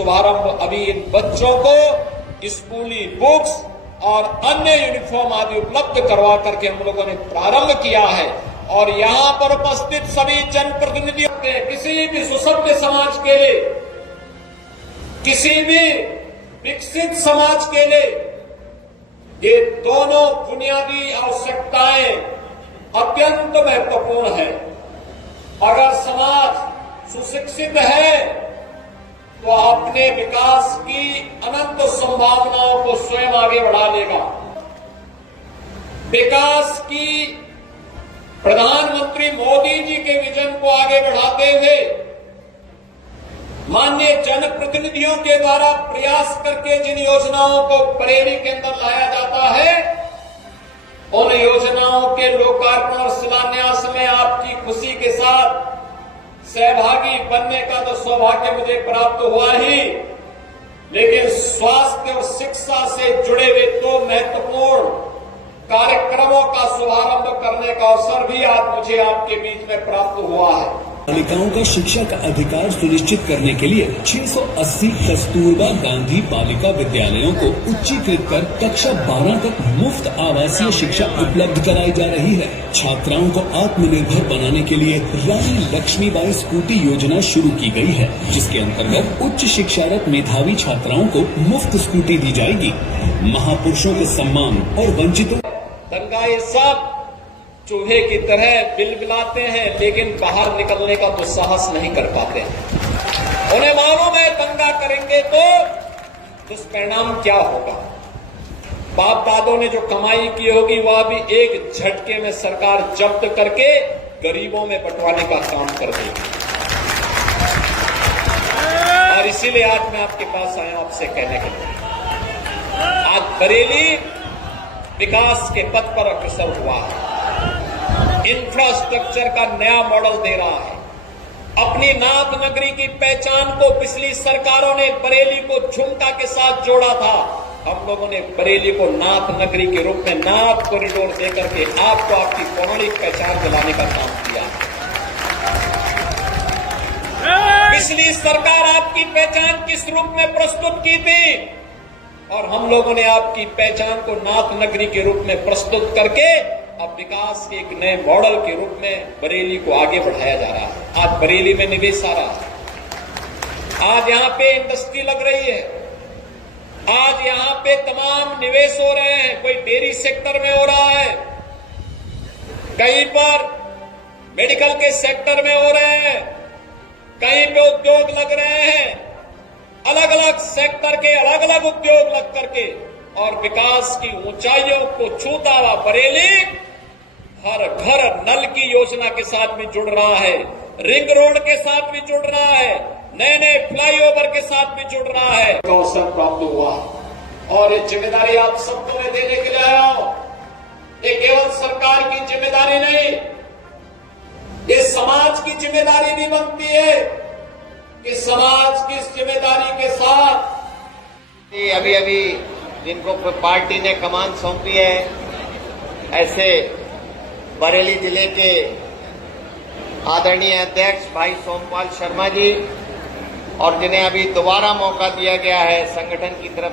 शुभारंभ अभी इन बच्चों को स्कूली बुक्स और अन्य यूनिफॉर्म आदि उपलब्ध करवा करके हम लोगों ने प्रारंभ किया है। और यहां पर उपस्थित सभी जनप्रतिनिधियों के किसी भी सुसभ्य समाज के लिए, किसी भी विकसित समाज के लिए ये दोनों बुनियादी आवश्यकताएं अत्यंत महत्वपूर्ण है। अगर समाज सुशिक्षित है तो अपने विकास की अनंत संभावनाओं को स्वयं आगे बढ़ा लेगा। विकास की प्रधानमंत्री मोदी जी के विजन को आगे बढ़ाते हुए माननीय जनप्रतिनिधियों के द्वारा प्रयास करके जिन योजनाओं को बरेली के अंदर लाया जाता है, उन योजनाओं के लोकार्पण और शिलान्यास में आपकी खुशी के साथ सहभागी बनने का तो सौभाग्य मुझे प्राप्त हुआ ही, लेकिन स्वास्थ्य और शिक्षा से जुड़े हुए दो महत्वपूर्ण कार्यक्रमों का शुभारंभ करने का अवसर भी आज मुझे आपके बीच में प्राप्त हुआ है। बालिकाओं का शिक्षा का अधिकार सुनिश्चित करने के लिए 680 कस्तूरबा गांधी बालिका विद्यालयों को उच्चीकृत कर कक्षा 12 तक मुफ्त आवासीय शिक्षा उपलब्ध कराई जा रही है। छात्राओं को आत्मनिर्भर बनाने के लिए रानी लक्ष्मीबाई स्कूटी योजना शुरू की गई है, जिसके अंतर्गत उच्च शिक्षारत मेधावी छात्राओं को मुफ्त स्कूटी दी जाएगी। महापुरुषों के सम्मान और वंचितों दंगा ये सब चूहे की तरह बिलबिलाते हैं, लेकिन बाहर निकलने का तो साहस नहीं कर पाते हैं। उन्हें मालूम है दंगा करेंगे तो दुष्परिणाम क्या होगा। बाप दादों ने जो कमाई की होगी वह भी एक झटके में सरकार जब्त करके गरीबों में बंटवाने का काम कर देगी। और इसीलिए आज मैं आपके पास आया हूं आपसे कहने के लिए, आज बरेली विकास के पथ पर अग्रसर हुआ है, इंफ्रास्ट्रक्चर का नया मॉडल दे रहा है। अपनी नाथ नगरी की पहचान को पिछली सरकारों ने बरेली को झुमका के साथ जोड़ा था, हम लोगों ने बरेली को नाथ नगरी के रूप में नाथ कॉरिडोर देकर के आपको आपकी पौराणिक पहचान दिलाने का काम किया। पिछली सरकार आपकी पहचान किस रूप में प्रस्तुत की थी, और हम लोगों ने आपकी पहचान को नाथ नगरी के रूप में प्रस्तुत करके अब विकास के एक नए मॉडल के रूप में बरेली को आगे बढ़ाया जा रहा है। आज बरेली में निवेश आ रहा है, आज यहां पे इंडस्ट्री लग रही है, आज यहां पे तमाम निवेश हो रहे हैं। कोई डेयरी सेक्टर में हो रहा है, कहीं पर मेडिकल के सेक्टर में हो रहे हैं, कहीं पे उद्योग लग रहे हैं। अलग अलग सेक्टर के अलग अलग उद्योग लग करके और विकास की ऊंचाइयों को छूता हुआ बरेली हर घर नल की योजना के साथ भी जुड़ रहा है, रिंग रोड के साथ भी जुड़ रहा है, नए नए फ्लाईओवर के साथ भी जुड़ रहा है। अवसर प्राप्त हुआ और ये जिम्मेदारी आप सबको मैं देने के लिए आया हूं। ये केवल सरकार की जिम्मेदारी नहीं, ये समाज की जिम्मेदारी भी बनती है कि समाज की इस जिम्मेदारी के साथ अभी अभी जिनको पार्टी ने कमान सौंपी है, ऐसे बरेली जिले के आदरणीय अध्यक्ष भाई सोमपाल शर्मा जी, और जिन्हें अभी दोबारा मौका दिया गया है संगठन की तरफ